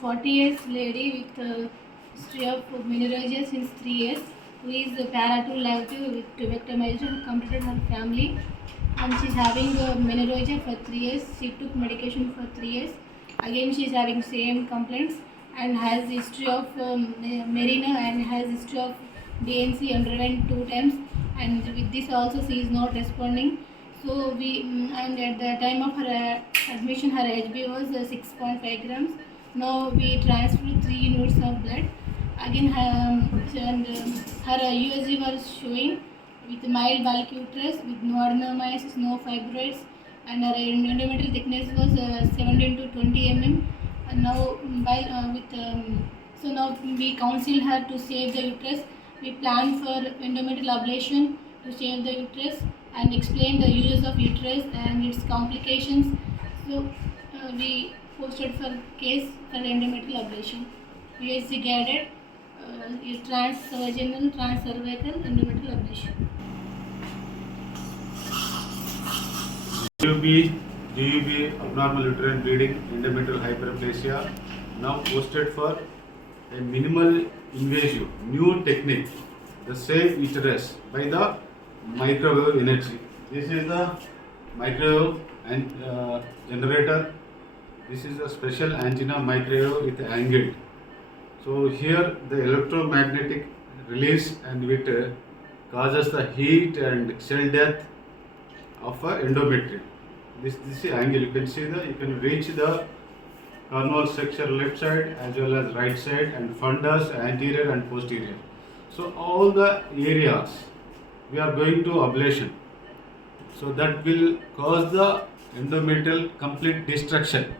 40 years lady with history of menorrhagia since 3 years, who is para-2 active with tuberculosis, completed her family, and she is having menorrhagia for 3 years. She took medication for 3 years. Again she is having same complaints and has history of merino and has history of DNC underwent 2 times, and with this also she is not responding. So we and at the time of her admission her HB was 6.5 grams. Now we transferred 3 units of blood. Again her USG was showing with mild bulk uterus with no adenomyosis, no fibroids, and her endometrial thickness was 17 to 20 mm. And now so now we counseled her to save the uterus. We planned for endometrial ablation to save the uterus and explain the uses of uterus and its complications. So we posted for case for endometrial ablation. USG guided transvaginal, transcervical endometrial ablation. DUB, abnormal uterine bleeding, endometrial hyperplasia, now posted for a minimal invasive new technique, the same uterus by the microwave energy. This is the microwave and generator. This is a special angina microwave with angled. So here the electromagnetic release and it causes the heat and cell death of a endometrium. This is angle. You can see you can reach the cornwall structure left side as well as right side, and fundus anterior and posterior. So all the areas we are going to ablation. So that will cause the endometrial complete destruction.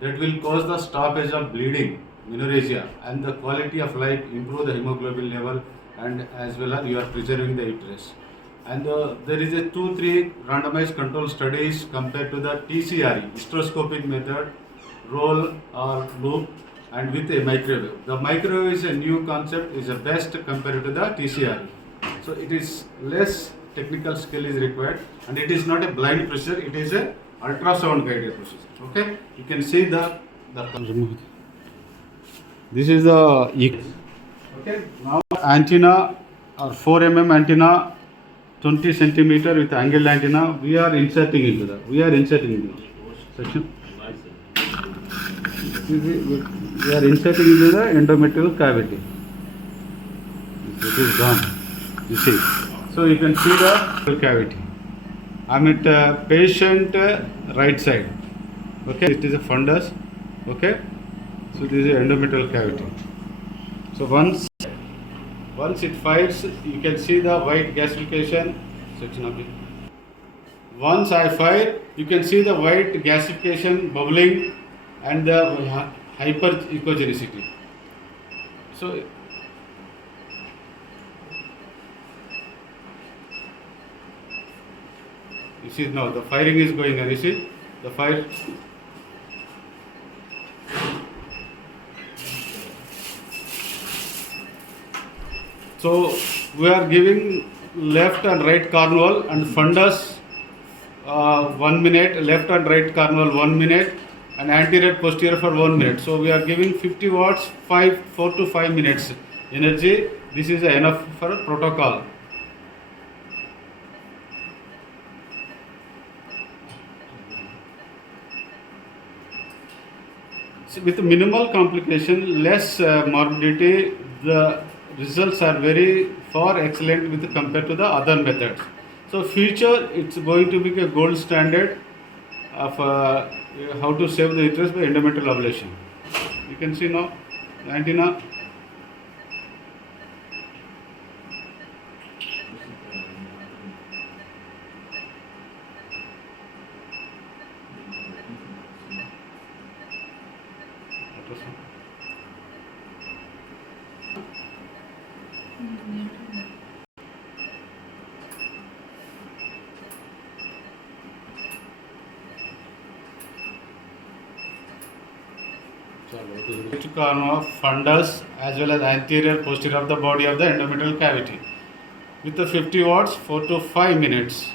That will cause the stoppage of bleeding, menorrhagia, and the quality of life, improve the hemoglobin level, and as well as you are preserving the uterus. And there is a 2-3 randomized control studies compared to the TCRE, hysteroscopic method, roll or loop, and with a microwave. The microwave is a new concept, is the best compared to the TCRE. So it is less technical skill is required, and it is not a blind procedure, it is a ultrasound guided procedure. Okay, you can see the this is the okay. Now antenna or 4 mm antenna, 20 centimeter with angled antenna, we are inserting into the section. We are inserting into the endometrial cavity. It is gone. You see. So you can see the cavity. I am at patient right side. Okay, it is a fundus. Okay, so this is endometrial cavity. So once it fires, you can see the white gasification section of it. Once I fire, you can see the white gasification bubbling and the hyperechogenicity. So you see now the firing is going on. You see the fire. So we are giving left and right cornwall and fundus 1 minute, left and right cornwall 1 minute, and anterior posterior for 1 minute. So we are giving 50 watts, 4 to 5 minutes energy. This is enough for a protocol. So with minimal complication, less morbidity, the results are very far excellent with compared to the other methods. So future it's going to be a gold standard of how to save the uterus by endometrial ablation. You can see now the antenna. Of fundus as well as anterior posterior of the body of the endometrial cavity with the 50 watts 4 to 5 minutes,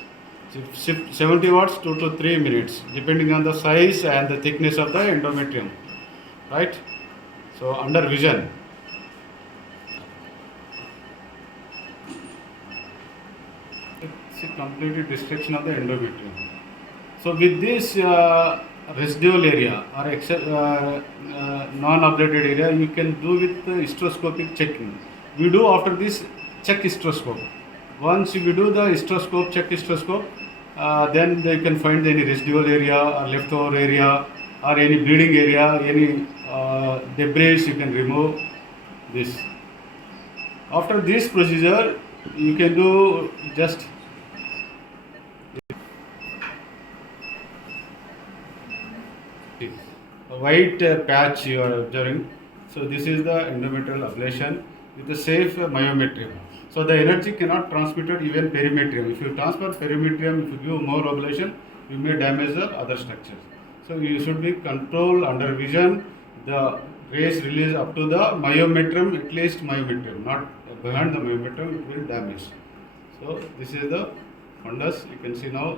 70 watts 2 to 3 minutes depending on the size and the thickness of the endometrium. right? So under vision. It's a complete destruction of the endometrium. So with this residual area or non-ablated area, you can do with hysteroscopic checking. We do after this check hysteroscope. Once we do the hysteroscope, check hysteroscope, then they can find any residual area or leftover area or any bleeding area, any debris you can remove this. After this procedure, you can do just a white patch you are observing. So this is the endometrial ablation with a safe myometrium. So the energy cannot transmitted even perimetrium. If you transfer perimetrium, if you give more ablation, you may damage the other structures. So you should be controlled under vision. The rays release up to the myometrium, at least myometrium, not behind the myometrium, it will damage. So this is the fundus. You can see now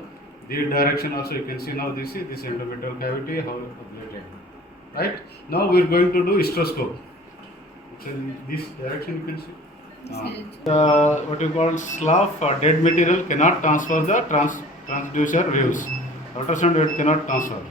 the direction also. You can see now this is this endometrial cavity how ablated. Right now we are going to do hysteroscope. So in this direction you can see. What you call slough or dead material cannot transfer the transducer waves. Ultrasound wave cannot transfer.